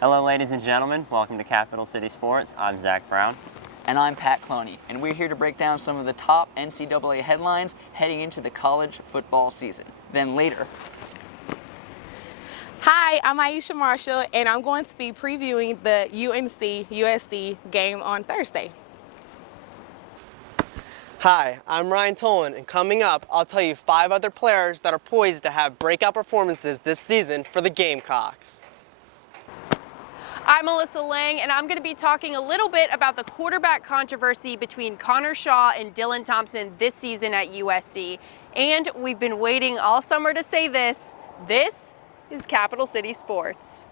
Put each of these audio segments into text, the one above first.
Hello, ladies and gentlemen. Welcome to Capital City Sports. I'm Zach Brown. And I'm Pat Cloney, and we're here to break down some of the top NCAA headlines heading into the college football season. Then later. Hi, I'm Aisha Marshall, and I'm going to be previewing the UNC-USC game on Thursday. Hi, I'm Ryan Tolan, and coming up, I'll tell you 5 other players that are poised to have breakout performances this season for the Gamecocks. I'm Melissa Lang, and I'm going to be talking a little bit about the quarterback controversy between Connor Shaw and Dylan Thompson this season at USC. And we've been waiting all summer to say this. This is Capital City Sports.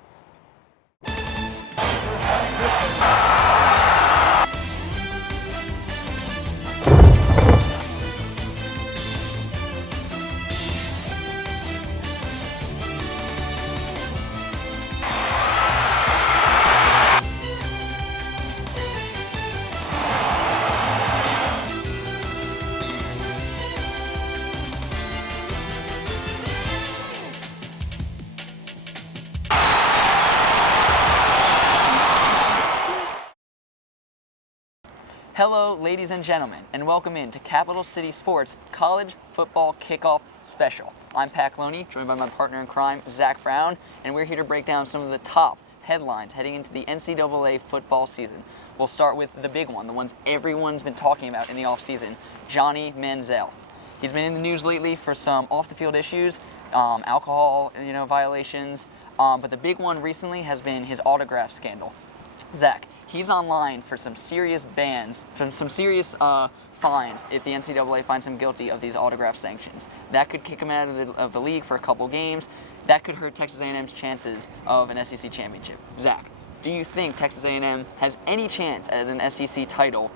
Hello, ladies and gentlemen, and welcome in to Capital City Sports College Football Kickoff Special. I'm Pat Cloney, joined by my partner in crime, Zach Brown, and we're here to break down some of the top headlines heading into the NCAA football season. We'll start with the big one, the ones everyone's been talking about in the offseason, Johnny Manziel. He's been in the news lately for some off-the-field issues, alcohol, violations, but the big one recently has been his autograph scandal. Zach, he's online for some serious bans, from some serious fines if the NCAA finds him guilty of these autograph sanctions. That could kick him out of the league for a couple games. That could hurt Texas A&M's chances of an SEC championship. Zach, do you think Texas A&M has any chance at an SEC title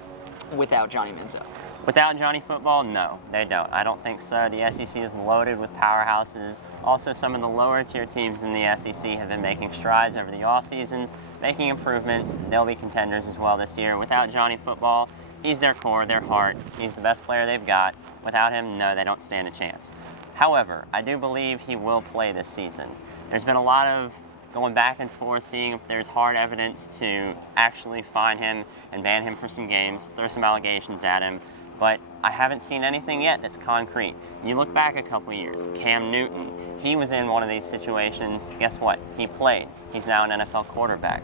without Johnny Manziel? Without Johnny Football, no, they don't. I don't think so. The SEC is loaded with powerhouses. Also, some of the lower tier teams in the SEC have been making strides over the off seasons, making improvements. They'll be contenders as well this year. Without Johnny Football, he's their core, their heart. He's the best player they've got. Without him, no, they don't stand a chance. However, I do believe he will play this season. There's been a lot of going back and forth, seeing if there's hard evidence to actually fine him and ban him for some games, throw some allegations at him. But I haven't seen anything yet that's concrete. You look back a couple years, Cam Newton, he was in one of these situations. Guess what? He played. He's now an NFL quarterback.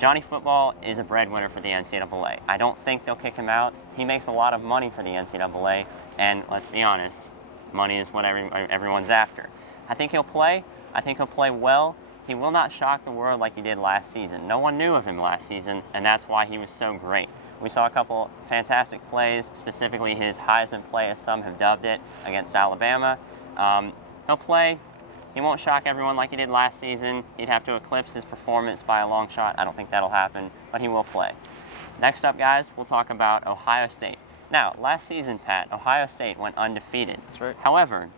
Johnny Football is a breadwinner for the NCAA. I don't think they'll kick him out. He makes a lot of money for the NCAA, and let's be honest, money is what everyone's after. I think he'll play. I think he'll play well. He will not shock the world like he did last season. No one knew of him last season, and that's why he was so great. We saw a couple fantastic plays, specifically his Heisman play, as some have dubbed it, against Alabama. He'll play. He won't shock everyone like he did last season. He'd have to eclipse his performance by a long shot. I don't think that'll happen, but he will play. Next up, guys, we'll talk about Ohio State. Now, last season, Pat, Ohio State went undefeated. That's right. However,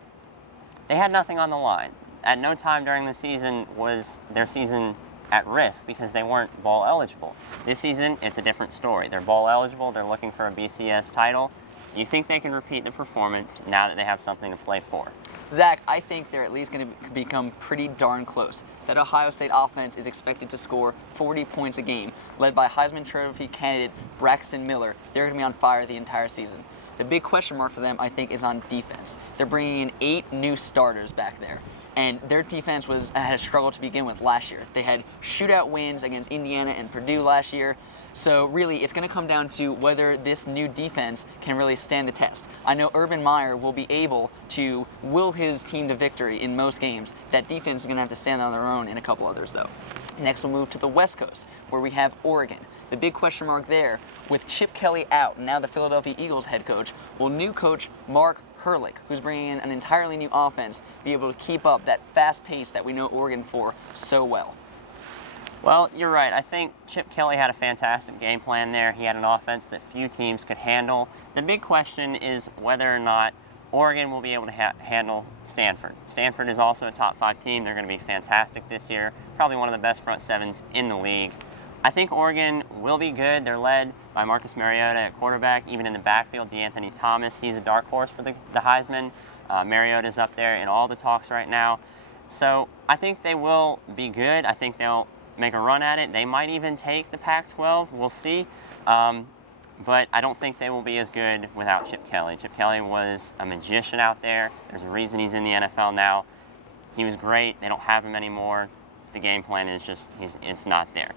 they had nothing on the line. At no time during the season was their season at risk because they weren't bowl eligible. This season, it's a different story. They're bowl eligible, they're looking for a BCS title. Do you think they can repeat the performance now that they have something to play for? Zach, I think they're at least going to become pretty darn close. That Ohio State offense is expected to score 40 points a game, led by Heisman Trophy candidate Braxton Miller. They're going to be on fire the entire season. The big question mark for them, I think, is on defense. They're bringing in 8 new starters back there. And their defense had a struggle to begin with last year. They had shootout wins against Indiana and Purdue last year. So really, it's going to come down to whether this new defense can really stand the test. I know Urban Meyer will be able to will his team to victory in most games. That defense is going to have to stand on their own in a couple others, though. Next, we'll move to the West Coast, where we have Oregon. The big question mark there, with Chip Kelly out, and now the Philadelphia Eagles head coach, will new coach Mark Herlick, who's bringing in an entirely new offense, be able to keep up that fast pace that we know Oregon for so well? Well, you're right. I think Chip Kelly had a fantastic game plan there. He had an offense that few teams could handle. The big question is whether or not Oregon will be able to handle Stanford. Stanford is also a top 5 team. They're going to be fantastic this year. Probably one of the best front sevens in the league. I think Oregon will be good. They're led by Marcus Mariota at quarterback. Even in the backfield, DeAnthony Thomas, he's a dark horse for the Heisman. Mariota's up there in all the talks right now. So I think they will be good. I think they'll make a run at it. They might even take the Pac-12. We'll see. But I don't think they will be as good without Chip Kelly. Chip Kelly was a magician out there. There's a reason he's in the NFL now. He was great. They don't have him anymore. The game plan is just, it's not there.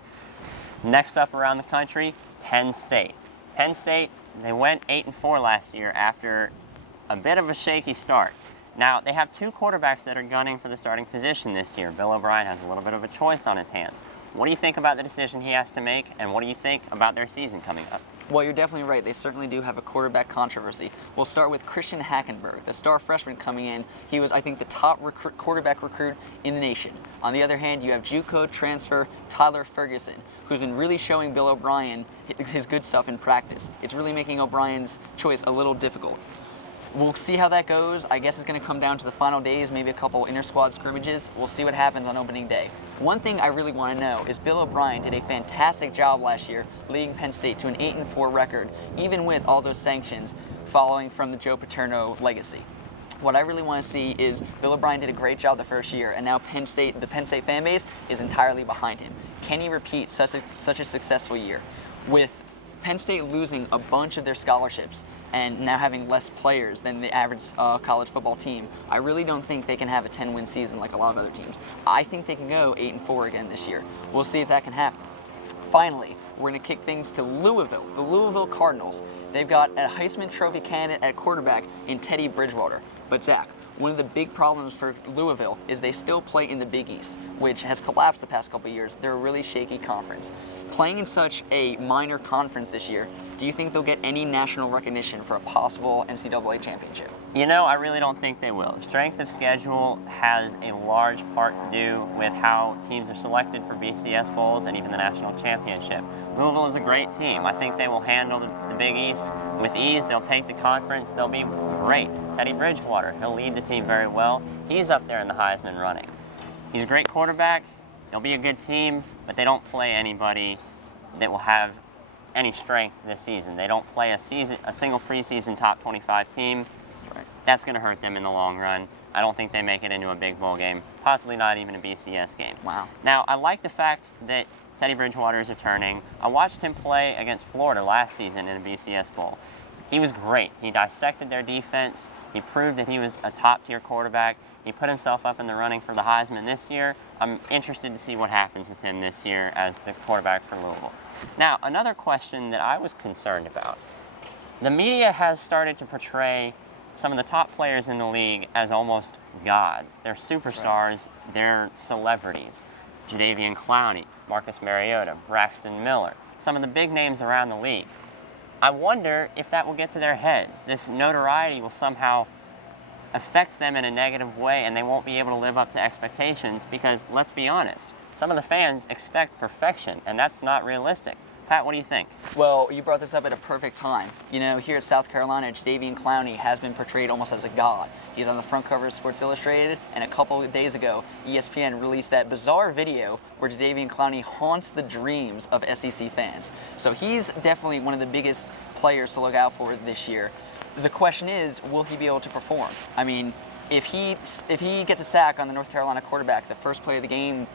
Next up around the country, Penn State. Penn State, they went 8-4 last year after a bit of a shaky start. Now, they have two quarterbacks that are gunning for the starting position this year. Bill O'Brien has a little bit of a choice on his hands. What do you think about the decision he has to make, and what do you think about their season coming up? Well, you're definitely right. They certainly do have a quarterback controversy. We'll start with Christian Hackenberg, the star freshman coming in. He was, I think, the top quarterback recruit in the nation. On the other hand, you have JUCO transfer Tyler Ferguson, who's been really showing Bill O'Brien his good stuff in practice. It's really making O'Brien's choice a little difficult. We'll see how that goes. I guess it's going to come down to the final days, maybe a couple inter-squad scrimmages. We'll see what happens on opening day. One thing I really want to know is Bill O'Brien did a fantastic job last year leading Penn State to an 8-4 record, even with all those sanctions following from the Joe Paterno legacy. What I really want to see is Bill O'Brien did a great job the first year, and now the Penn State fan base is entirely behind him. Can he repeat such a successful year? With Penn State losing a bunch of their scholarships and now having less players than the average college football team, I really don't think they can have a 10-win season like a lot of other teams. I think they can go 8-4 again this year. We'll see if that can happen. Finally, we're going to kick things to Louisville, the Louisville Cardinals. They've got a Heisman Trophy candidate at quarterback in Teddy Bridgewater. But Zach, one of the big problems for Louisville is they still play in the Big East, which has collapsed the past couple of years. They're a really shaky conference. Playing in such a minor conference this year, do you think they'll get any national recognition for a possible NCAA championship? You know, I really don't think they will. Strength of schedule has a large part to do with how teams are selected for BCS Bowls and even the national championship. Louisville is a great team. I think they will handle the Big East with ease. They'll take the conference. They'll be great. Teddy Bridgewater, he'll lead the team very well. He's up there in the Heisman running. He's a great quarterback. They'll be a good team, but they don't play anybody that will have any strength this season. They don't play a single preseason top 25 team. Right. That's going to hurt them in the long run. I don't think they make it into a big bowl game, possibly not even a BCS game. Wow. Now, I like the fact that Teddy Bridgewater is returning. I watched him play against Florida last season in a BCS Bowl. He was great. He dissected their defense. He proved that he was a top-tier quarterback. He put himself up in the running for the Heisman this year. I'm interested to see what happens with him this year as the quarterback for Louisville. Now, another question that I was concerned about. The media has started to portray some of the top players in the league as almost gods. They're superstars. Right. They're celebrities. Jadeveon Clowney, Marcus Mariota, Braxton Miller, some of the big names around the league. I wonder if that will get to their heads. This notoriety will somehow affect them in a negative way and they won't be able to live up to expectations because, let's be honest, some of the fans expect perfection and that's not realistic. Pat, what do you think? Well, you brought this up at a perfect time. You know, here at South Carolina, Jadeveon Clowney has been portrayed almost as a god. He's on the front cover of Sports Illustrated, and a couple of days ago, ESPN released that bizarre video where Jadeveon Clowney haunts the dreams of SEC fans. So he's definitely one of the biggest players to look out for this year. The question is, will he be able to perform? I mean, if he gets a sack on the North Carolina quarterback the first play of the game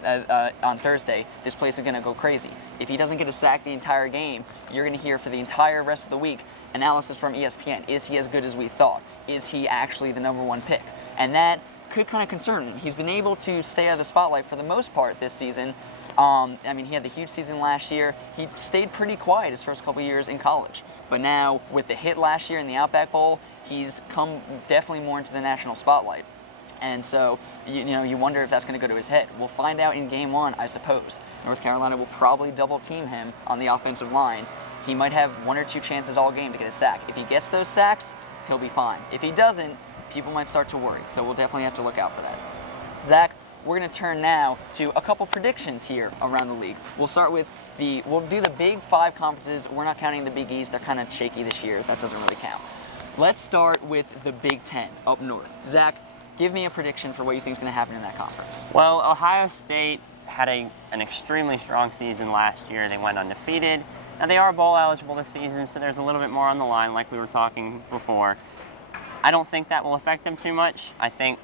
on Thursday, this place is going to go crazy. If he doesn't get a sack the entire game, you're going to hear for the entire rest of the week analysis from ESPN. Is he as good as we thought? Is he actually the #1 pick? And that could kind of concern him. He's been able to stay out of the spotlight for the most part this season. I mean, he had the huge season last year. He stayed pretty quiet his first couple years in college. But now, with the hit last year in the Outback Bowl, he's come definitely more into the national spotlight. And so, you wonder if that's going to go to his head. We'll find out in game 1, I suppose. North Carolina will probably double team him on the offensive line. He might have 1 or 2 chances all game to get a sack. If he gets those sacks, he'll be fine. If he doesn't, people might start to worry. So we'll definitely have to look out for that. Zach, we're going to turn now to a couple predictions here around the league. We'll start with we'll do the Big 5 conferences. We're not counting the Big East. They're kind of shaky this year. That doesn't really count. Let's start with the Big 10 up north. Zach, give me a prediction for what you think is going to happen in that conference. Well, Ohio State had an extremely strong season last year. They went undefeated. Now, they are bowl eligible this season, so there's a little bit more on the line like we were talking before. I don't think that will affect them too much. I think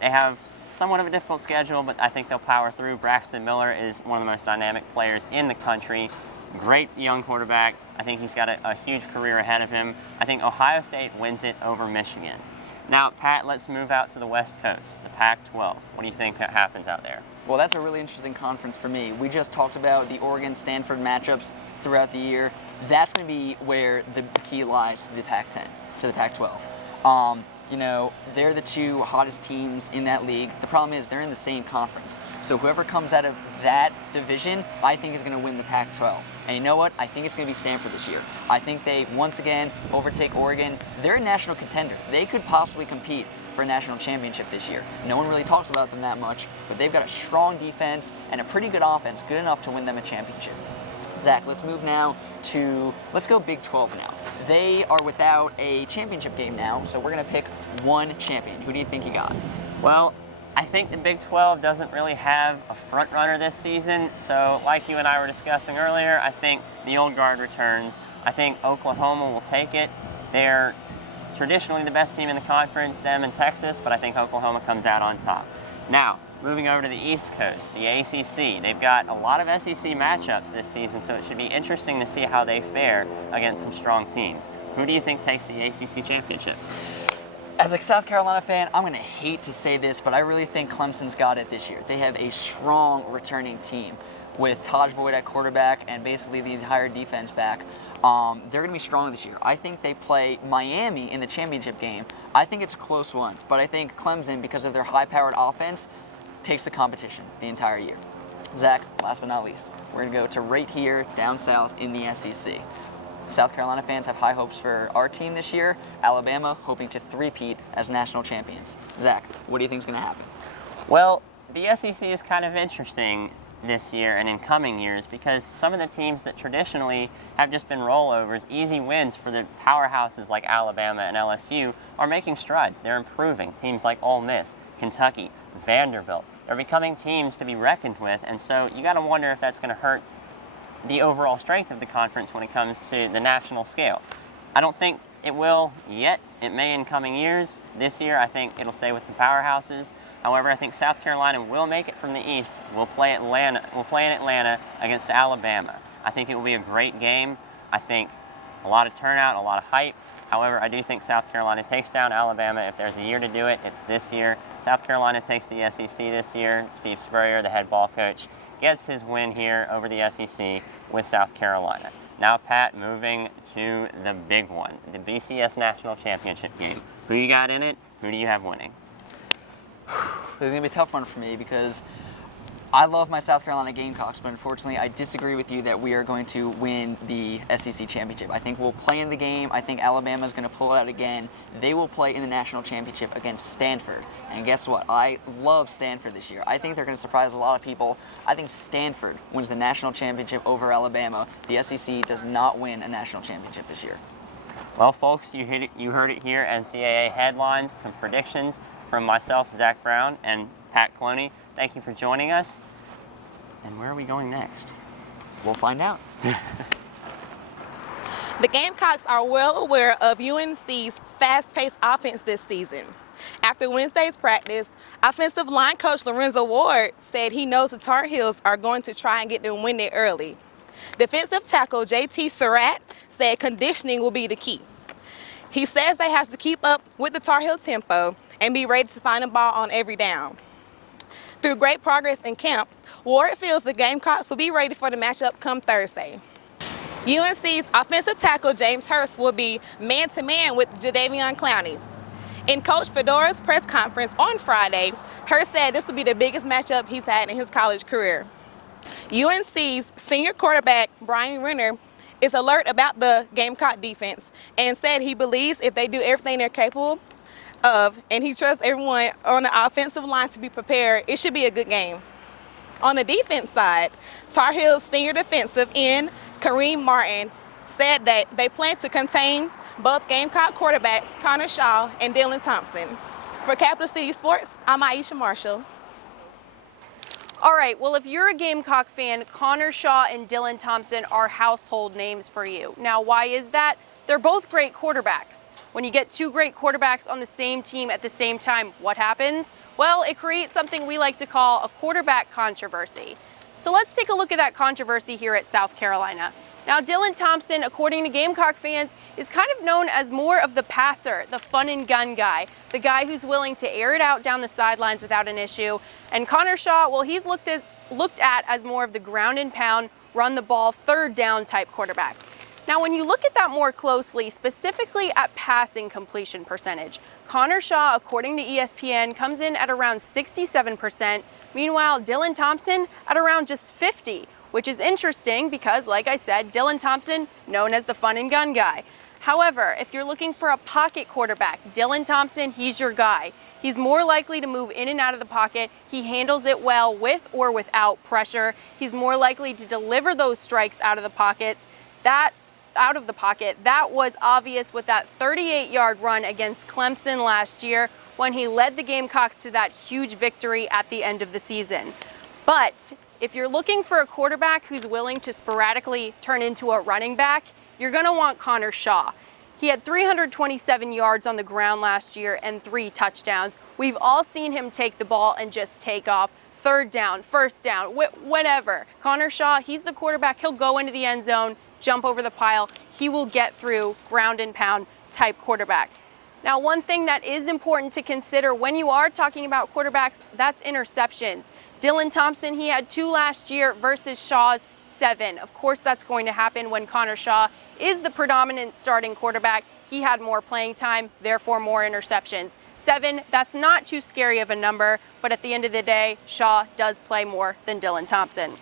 they have somewhat of a difficult schedule, but I think they'll power through. Braxton Miller is one of the most dynamic players in the country. Great young quarterback. I think he's got a huge career ahead of him. I think Ohio State wins it over Michigan. Now, Pat, let's move out to the West Coast, the Pac-12. What do you think happens out there? Well, that's a really interesting conference for me. We just talked about the Oregon-Stanford matchups throughout the year. That's going to be where the key lies to the Pac-10, to the Pac-12. You know, they're the two hottest teams in that league. The problem is they're in the same conference. So whoever comes out of that division, I think is going to win the Pac-12. And you know what? I think it's going to be Stanford this year. I think they, once again, overtake Oregon. They're a national contender. They could possibly compete for a national championship this year. No one really talks about them that much, but they've got a strong defense and a pretty good offense, good enough to win them a championship. Zach, let's move now to, let's go Big 12 now. They are without a championship game now, so we're going to pick one champion. Who do you think you got? Well, I think the Big 12 doesn't really have a front runner this season. So like you and I were discussing earlier, I think the old guard returns. I think Oklahoma will take it. They're traditionally the best team in the conference, them and Texas, but I think Oklahoma comes out on top. Now, moving over to the East Coast, the ACC. They've got a lot of SEC matchups this season, so it should be interesting to see how they fare against some strong teams. Who do you think takes the ACC championship? As a South Carolina fan, I'm going to hate to say this, but I really think Clemson's got it this year. They have a strong returning team with Taj Boyd at quarterback and basically the entire defense back. They're going to be strong this year. I think they play Miami in the championship game. I think it's a close one, but I think Clemson, because of their high-powered offense, takes the competition the entire year. Zach, last but not least, we're going to go to right here down south in the SEC. South Carolina fans have high hopes for our team this year. Alabama hoping to three-peat as national champions. Zach, what do you think is going to happen? Well, the SEC is kind of interesting this year and in coming years because some of the teams that traditionally have just been rollovers, easy wins for the powerhouses like Alabama and LSU, are making strides. They're improving. Teams like Ole Miss, Kentucky, Vanderbilt, they're becoming teams to be reckoned with, and so you got to wonder if that's going to hurt the overall strength of the conference when it comes to the national scale. I don't think it will yet. It may in coming years. This year, I think it'll stay with some powerhouses. However, I think South Carolina will make it from the East. We'll play in Atlanta against Alabama. I think it will be a great game. I think a lot of turnout, a lot of hype. However, I do think South Carolina takes down Alabama. If there's a year to do it, it's this year. South Carolina takes the SEC this year. Steve Spurrier, the head ball coach, gets his win here over the SEC with South Carolina. Now, Pat, moving to the big one, the BCS National Championship game. Who you got in it? Who do you have winning? It's going to be a tough one for me because I love my South Carolina Gamecocks, but unfortunately I disagree with you that we are going to win the SEC championship. I think we'll play in the game. I think Alabama is going to pull it out again. They will play in the national championship against Stanford. And guess what? I love Stanford this year. I think they're going to surprise a lot of people. I think Stanford wins the national championship over Alabama. The SEC does not win a national championship this year. Well, folks, you heard it here. NCAA headlines, some predictions from myself, Zach Brown, and Pat Cloney. Thank you for joining us. And where are we going next? We'll find out. The Gamecocks are well aware of UNC's fast-paced offense this season. After Wednesday's practice, offensive line coach Lorenzo Ward said he knows the Tar Heels are going to try and get them winded early. Defensive tackle J.T. Surratt said conditioning will be the key. He says they have to keep up with the Tar Heel tempo and be ready to find a ball on every down. Through great progress in camp, Ward feels the Gamecocks will be ready for the matchup come Thursday. UNC's offensive tackle James Hurst will be man-to-man with Jadeveon Clowney. In Coach Fedora's press conference on Friday, Hurst said this will be the biggest matchup he's had in his college career. UNC's senior quarterback Brian Renner is alert about the Gamecock defense and said he believes if they do everything they're capable of and he trusts everyone on the offensive line to be prepared, it should be a good game. On the defense side, Tar Heels senior defensive end Kareem Martin said that they plan to contain both Gamecock quarterbacks Connor Shaw and Dylan Thompson. For Capital City Sports, I'm Aisha Marshall. All right, well, if you're a Gamecock fan, Connor Shaw and Dylan Thompson are household names for you. Now, why is that? They're both great quarterbacks. When you get two great quarterbacks on the same team at the same time, what happens? Well, it creates something we like to call a quarterback controversy. So let's take a look at that controversy here at South Carolina. Now, Dylan Thompson, according to Gamecock fans, is kind of known as more of the passer, the fun and gun guy, the guy who's willing to air it out down the sidelines without an issue. And Connor Shaw, well, he's looked at as more of the ground and pound, run the ball, third down type quarterback. Now, when you look at that more closely, specifically at passing completion percentage, Connor Shaw, according to ESPN, comes in at around 67%. Meanwhile, Dylan Thompson at around just 50%. Which is interesting because, like I said, Dylan Thompson, known as the fun and gun guy. However, if you're looking for a pocket quarterback, Dylan Thompson, he's your guy. He's more likely to move in and out of the pocket. He handles it well with or without pressure. He's more likely to deliver those strikes out of the pocket. That was obvious with that 38-yard run against Clemson last year when he led the Gamecocks to that huge victory at the end of the season. But if you're looking for a quarterback who's willing to sporadically turn into a running back, you're going to want Connor Shaw. He had 327 yards on the ground last year and 3 touchdowns. We've all seen him take the ball and just take off. Third down, first down, whatever. Connor Shaw, he's the quarterback. He'll go into the end zone, jump over the pile. He will get through, ground and pound type quarterback. Now, one thing that is important to consider when you are talking about quarterbacks, that's interceptions. Dylan Thompson, he had 2 last year versus Shaw's 7. Of course, that's going to happen when Connor Shaw is the predominant starting quarterback. He had more playing time, therefore more interceptions. 7, that's not too scary of a number, but at the end of the day, Shaw does play more than Dylan Thompson.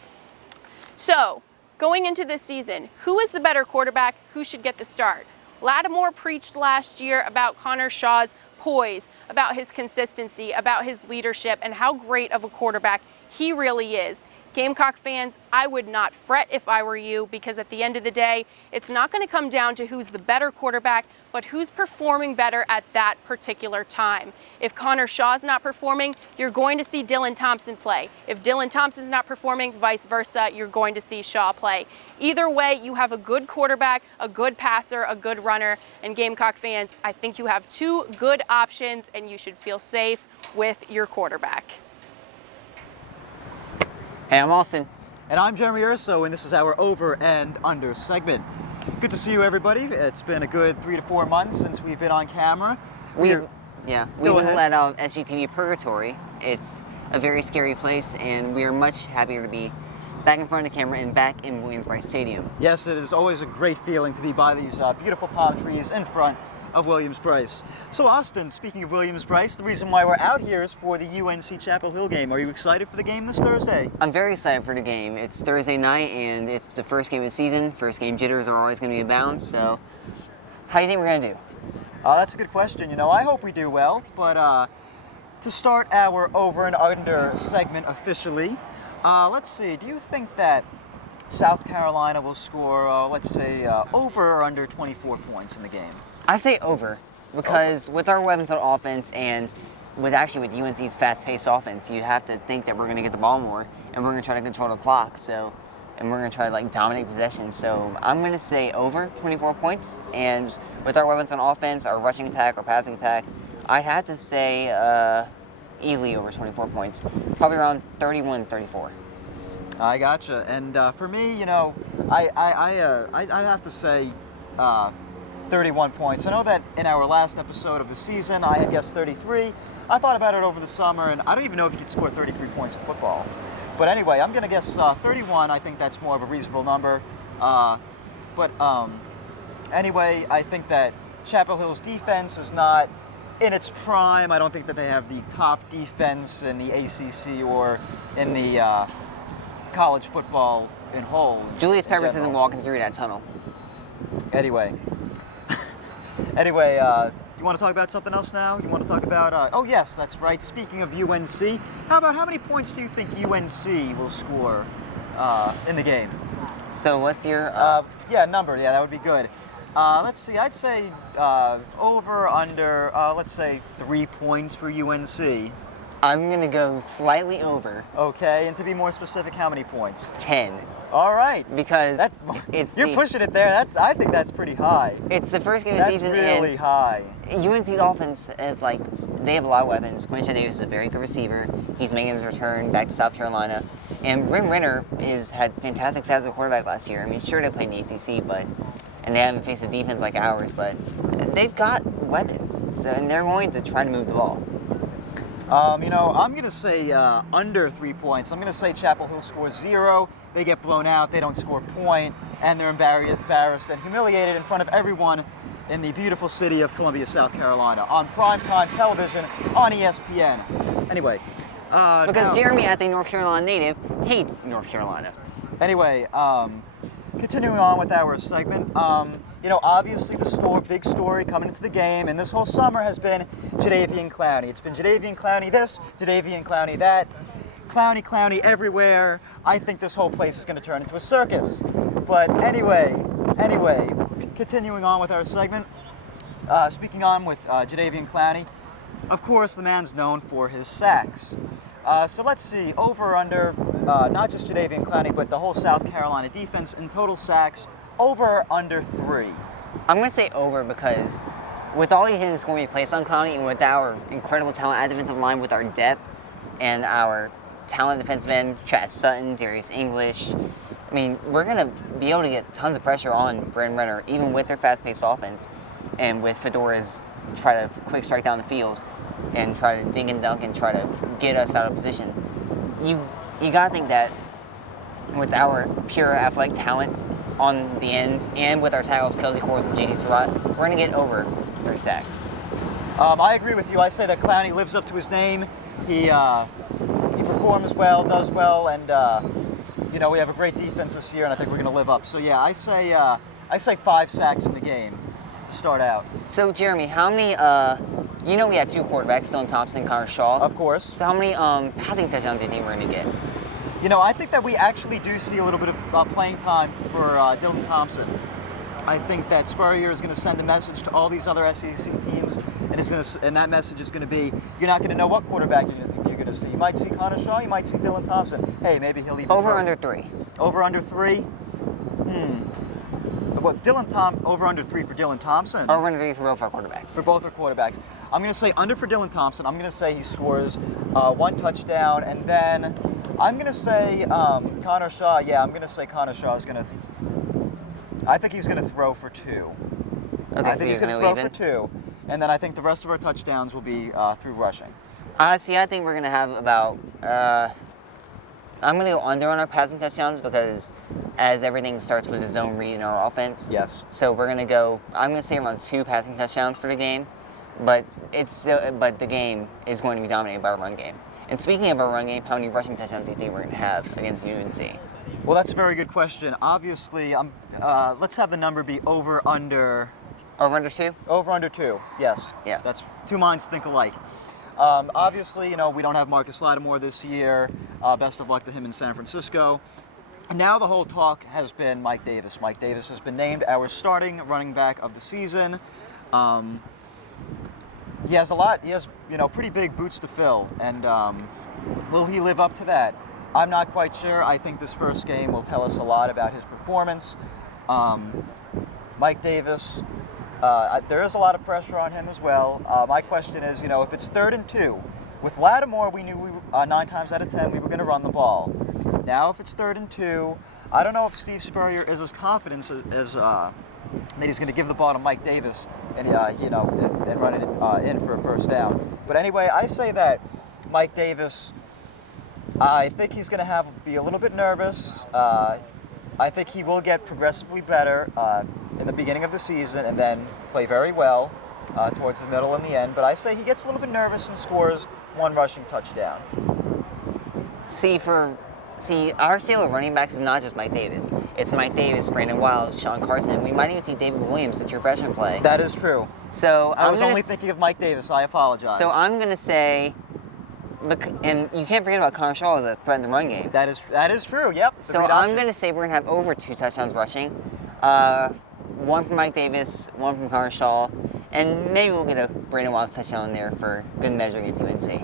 So, going into this season, who is the better quarterback? Who should get the start? Lattimore preached last year about Connor Shaw's poise, about his consistency, about his leadership, and how great of a quarterback he really is. Gamecock fans, I would not fret if I were you, because at the end of the day, it's not going to come down to who's the better quarterback, but who's performing better at that particular time. If Connor Shaw's not performing, you're going to see Dylan Thompson play. If Dylan Thompson's not performing, vice versa, you're going to see Shaw play. Either way, you have a good quarterback, a good passer, a good runner, and Gamecock fans, I think you have 2 good options, and you should feel safe with your quarterback. Hey, I'm Austin. And I'm Jeremy Urso, and this is our Over and Under segment. Good to see you, everybody. It's been a good 3 to 4 months since we've been on camera. We've been let out of SGTV purgatory. It's a very scary place, and we are much happier to be back in front of the camera and back in Williams-Brice Stadium. Yes, it is always a great feeling to be by these beautiful palm trees in front of Williams-Brice. So Austin, speaking of Williams-Brice, the reason why we're out here is for the UNC Chapel Hill game. Are you excited for the game this Thursday? I'm very excited for the game. It's Thursday night, and it's the first game of the season. First game jitters are always going to be abound, so how do you think we're going to do? That's a good question. You know, I hope we do well, but to start our Over and Under segment officially, let's see, do you think that South Carolina will score, let's say, over or under 24 points in the game? I say over, because with our weapons on offense and with UNC's fast-paced offense, you have to think that we're going to get the ball more, and we're going to try to control the clock. And we're going to try to dominate possession. So I'm going to say over 24 points. And with our weapons on offense, our rushing attack, our passing attack, I'd have to say easily over 24 points, probably around 31, 34. I gotcha. And for me, you know, I'd have to say 31 points. I know that in our last episode of the season, I had guessed 33. I thought about it over the summer, and I don't even know if you could score 33 points in football. But anyway, I'm going to guess 31. I think that's more of a reasonable number. Anyway, I think that Chapel Hill's defense is not in its prime. I don't think that they have the top defense in the ACC or in the college football in whole. Julius Peppers isn't walking through that tunnel. Anyway, you want to talk about something else now? You want to talk about, oh yes, that's right, speaking of UNC, how many points do you think UNC will score in the game? So what's your... number, that would be good. Let's see, I'd say over, under, let's say 3 points for UNC. I'm going to go slightly over. Okay, and to be more specific, how many points? 10. All right. because That, it's you're pushing it there. I think that's pretty high. it's the first game of the That's season. really and high. UNC's offense is like, they have a lot of weapons. Quinshon Davis is a very good receiver. He's making his return back to South Carolina. And Rim Renner had fantastic stats as a quarterback last year. I mean, sure, they played in the ACC, and they haven't faced a defense like ours, but they've got weapons. So, and they're going to try to move the ball. I'm going to say under 3 points. I'm going to say Chapel Hill scores 0. They get blown out. They don't score a point, and they're embarrassed and humiliated in front of everyone in the beautiful city of Columbia, South Carolina, on primetime television on ESPN. Anyway. Because now, Jeremy, as a North Carolina native, hates North Carolina. Anyway, continuing on with our segment, obviously the big story coming into the game and this whole summer has been Jadeveon Clowney. It's been Jadeveon Clowney this, Jadeveon Clowney that, Clowney everywhere. I think this whole place is going to turn into a circus. But anyway, continuing on with our segment, speaking on with Jadeveon Clowney, of course the man's known for his sacks. So let's see, over or under, not just Jadeveon Clowney, but the whole South Carolina defense in total sacks, over or under 3? I'm going to say over because with all the hitting that's going to be placed on Clowney and with our incredible talent at defensive line, with our depth and our talent defensive end, Chad Sutton, Darius English, I mean, we're going to be able to get tons of pressure on Brandon Renner, even with their fast-paced offense, and with Fedora's try to quick strike down the field and try to dink and dunk and try to get us out of position. You got to think that with our pure athletic talent on the ends and with our tackles, Kelsey Coors and JT Surratt, we're going to get over 3 sacks. I agree with you. I say that Clowney lives up to his name. He performs well, does well, and we have a great defense this year, and I think we're going to live up. So yeah, I say 5 sacks in the game to start out. So Jeremy, how many? We have 2 quarterbacks, Dylan Thompson and Connor Shaw. Of course. So how many passing touchdowns do you think we're going to get? I think that we actually do see a little bit of playing time for Dylan Thompson. I think that Spurrier is going to send a message to all these other SEC teams, and that message is going to be, you're not going to know what quarterback you're going to see. You might see Connor Shaw, you might see Dylan Thompson. Hey, maybe he'll even over under 3. Over under 3? Over under 3 for Dylan Thompson. Over under 3 for both our quarterbacks. For both our quarterbacks. I'm going to say under for Dylan Thompson. I'm going to say he scores 1 touchdown, and then I'm going to say Connor Shaw. Yeah, I'm going to say Connor Shaw is going to. I think he's going to throw for 2. Okay, I think he's going to throw for 2, and then I think the rest of our touchdowns will be through rushing. I think we're going to have about. I'm going to go under on our passing touchdowns because as everything starts with a zone read in our offense. Yes. So we're going to go. I'm going to say around 2 passing touchdowns for the game, but the game is going to be dominated by our run game. And speaking of our run game, how many rushing touchdowns do you think we're going to have against UNC? Well, that's a very good question. Obviously, let's have the number be over under. Over under 2? Over under 2. Yes. Yeah. That's 2 minds think alike. Obviously, we don't have Marcus Lattimore this year. Best of luck to him in San Francisco. And now the whole talk has been Mike Davis. Mike Davis has been named our starting running back of the season. He has pretty big boots to fill, and will he live up to that? I'm not quite sure. I think this first game will tell us a lot about his performance. Mike Davis, there is a lot of pressure on him as well. My question is, if it's 3rd and 2, with Lattimore, we knew 9 times out of 10 we were going to run the ball. Now, if it's 3rd and 2, I don't know if Steve Spurrier is as confident as that he's going to give the ball to Mike Davis and and run it in for a first down. But anyway, I say that Mike Davis, I think he's going to be a little bit nervous. I think he will get progressively better in the beginning of the season and then play very well towards the middle and the end. But I say he gets a little bit nervous and scores 1 rushing touchdown. Our stable of running backs is not just Mike Davis. It's Mike Davis, Brandon Wild, Sean Carson. We might even see David Williams, the true freshman, play. That is true. So I was only thinking of Mike Davis. I apologize. So I'm going to say, and you can't forget about Connor Shaw as a threat in the run game. That is true. Yep. So I'm going to say we're going to have over 2 touchdowns rushing. 1 from Mike Davis, 1 from Connor Shaw, and maybe we'll get a Brandon Wild touchdown in there for good measure against UNC.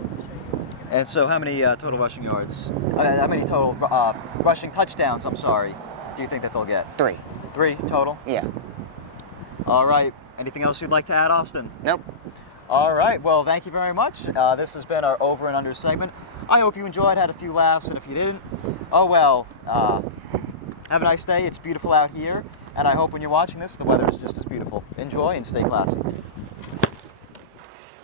And so how many total rushing yards? How many total rushing touchdowns, I'm sorry, do you think that they'll get? 3. 3 total? Yeah. All right. Anything else you'd like to add, Austin? Nope. All right. Well, thank you very much. This has been our Over and Under segment. I hope you enjoyed, had a few laughs, and if you didn't, oh well. Have a nice day. It's beautiful out here, and I hope when you're watching this, the weather is just as beautiful. Enjoy and stay classy.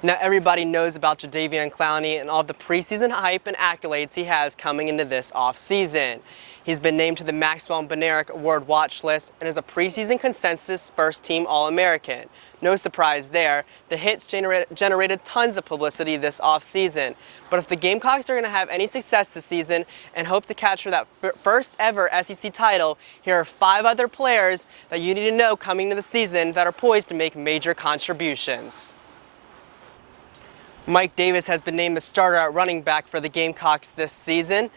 Now everybody knows about Jadeveon Clowney and all the preseason hype and accolades he has coming into this offseason. He's been named to the Maxwell and Bednarik Award watch list and is a preseason consensus first-team All-American. No surprise there, the hits generated tons of publicity this offseason. But if the Gamecocks are going to have any success this season and hope to capture that first ever SEC title, here are 5 other players that you need to know coming into the season that are poised to make major contributions. Mike Davis has been named the starter at running back for the Gamecocks this season.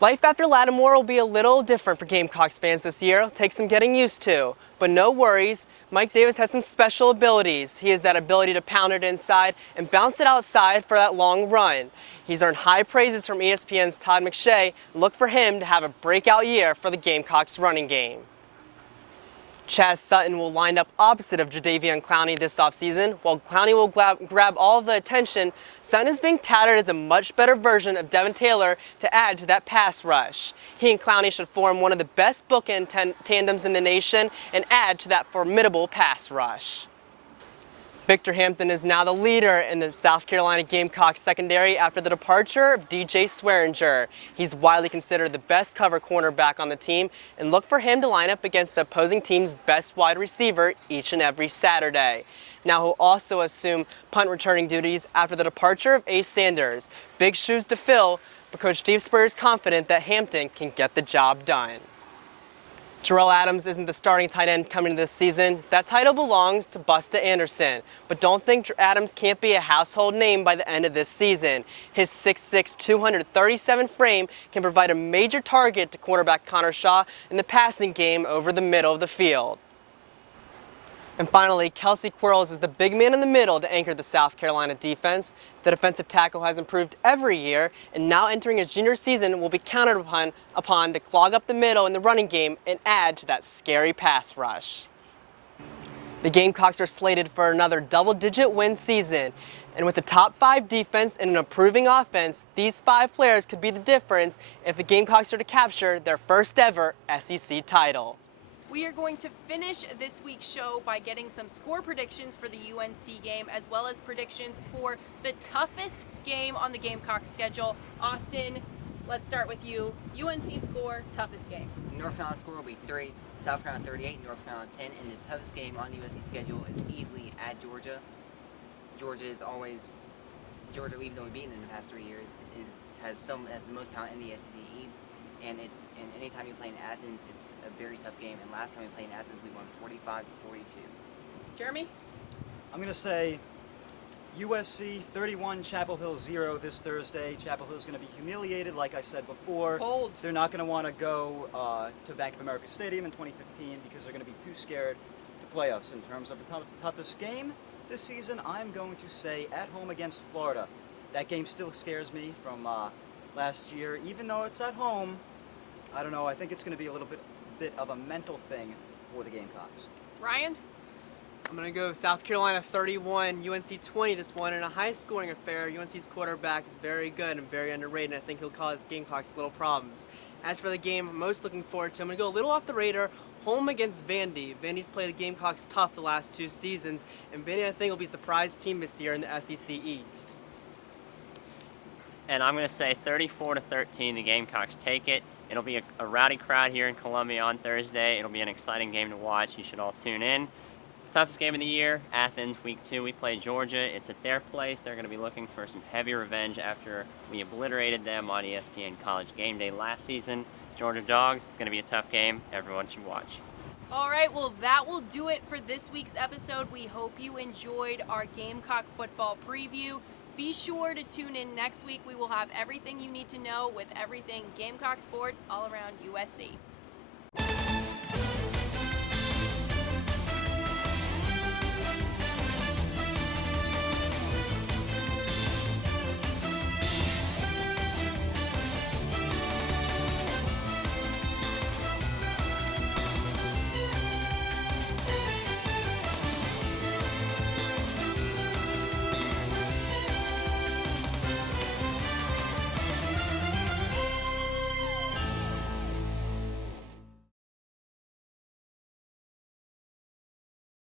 Life after Lattimore will be a little different for Gamecocks fans this year. It'll take some getting used to. But no worries, Mike Davis has some special abilities. He has that ability to pound it inside and bounce it outside for that long run. He's earned high praises from ESPN's Todd McShay. Look for him to have a breakout year for the Gamecocks running game. Chaz Sutton will line up opposite of Jadeveon Clowney this offseason. While Clowney will grab all of the attention, Sutton is being touted as a much better version of Devin Taylor to add to that pass rush. He and Clowney should form one of the best bookend tandems in the nation and add to that formidable pass rush. Victor Hampton is now the leader in the South Carolina Gamecocks secondary after the departure of DJ Swearinger. He's widely considered the best cover cornerback on the team, and look for him to line up against the opposing team's best wide receiver each and every Saturday. Now he'll also assume punt returning duties after the departure of Ace Sanders. Big shoes to fill, but Coach Steve Spurrier is confident that Hampton can get the job done. Terrell Adams isn't the starting tight end coming into this season. That title belongs to Busta Anderson. But don't think Adams can't be a household name by the end of this season. His 6'6", 237 frame can provide a major target to quarterback Connor Shaw in the passing game over the middle of the field. And finally, Kelsey Quirles is the big man in the middle to anchor the South Carolina defense. The defensive tackle has improved every year, and now entering his junior season will be counted upon to clog up the middle in the running game and add to that scary pass rush. The Gamecocks are slated for another double-digit win season, and with the top 5 defense and an improving offense, these 5 players could be the difference if the Gamecocks are to capture their first ever SEC title. We are going to finish this week's show by getting some score predictions for the UNC game, as well as predictions for the toughest game on the Gamecock schedule. Austin, let's start with you. UNC score, toughest game. North Carolina score will be 30, South Carolina 38, North Carolina 10, and the toughest game on USC schedule is easily at Georgia. Georgia, even though we've beaten in the past 3 years, has the most talent in the SEC East. And anytime you play in Athens, it's a very tough game. And last time we played in Athens, we won 45-42. Jeremy? I'm going to say USC 31, Chapel Hill 0 this Thursday. Chapel Hill is going to be humiliated, like I said before. Cold. They're not going to want to go to Bank of America Stadium in 2015 because they're going to be too scared to play us. In terms of the toughest game this season, I'm going to say at home against Florida. That game still scares me from last year. Even though it's at home, I don't know, I think it's going to be a little bit of a mental thing for the Gamecocks. Ryan? I'm going to go South Carolina 31, UNC 20 this one in a high-scoring affair. UNC's quarterback is very good and very underrated, and I think he'll cause Gamecocks little problems. As for the game I'm most looking forward to, I'm going to go a little off the radar, home against Vandy. Vandy's played the Gamecocks tough the last 2 seasons, and Vandy I think will be a surprise team this year in the SEC East. And I'm going to say 34-13, the Gamecocks take it. It'll be a rowdy crowd here in Columbia on Thursday. It'll be an exciting game to watch. You should all tune in. Toughest game of the year, Athens, week 2. We play Georgia. It's at their place. They're going to be looking for some heavy revenge after we obliterated them on ESPN College Game Day last season. Georgia Dogs, it's going to be a tough game. Everyone should watch. All right, well, that will do it for this week's episode. We hope you enjoyed our Gamecock football preview. Be sure to tune in next week. We will have everything you need to know with everything Gamecock sports all around USC.